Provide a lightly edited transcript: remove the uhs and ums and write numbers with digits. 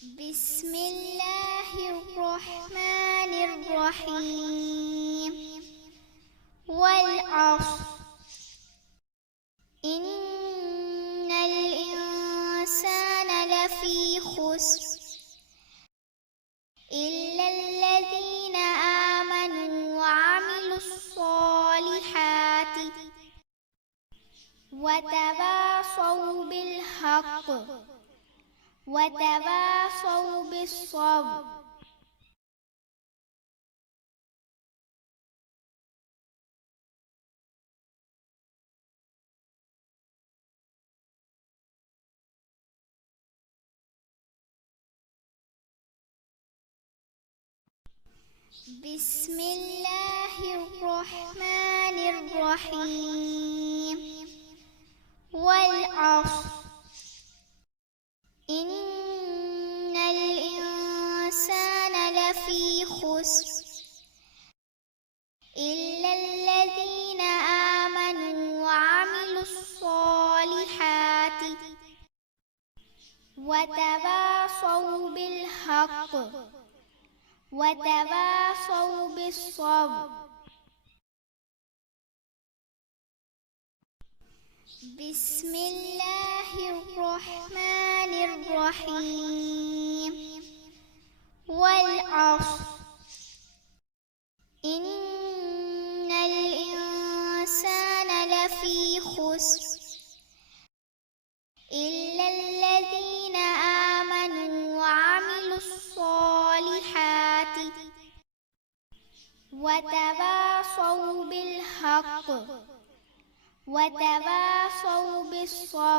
بسم الله الرحمن الرحيم والعصر إن الإنسان لفي خسر إلا الذين آمنوا وعملوا الصالحات وتواصوا بالحق وتواصوا بالصبر. بسم الله الرحمن الرحيم والعصر إن الإنسان لفي خسر إلا الذين آمنوا وعملوا الصالحات وتواصوا بالحق وتواصوا بالصبر. بسم الله الرحمن الرحيم والعصر إن الإنسان لفي خسر إلا الذين آمنوا وعملوا الصالحات وتواصوا بالحق وتواصوا بالصبر.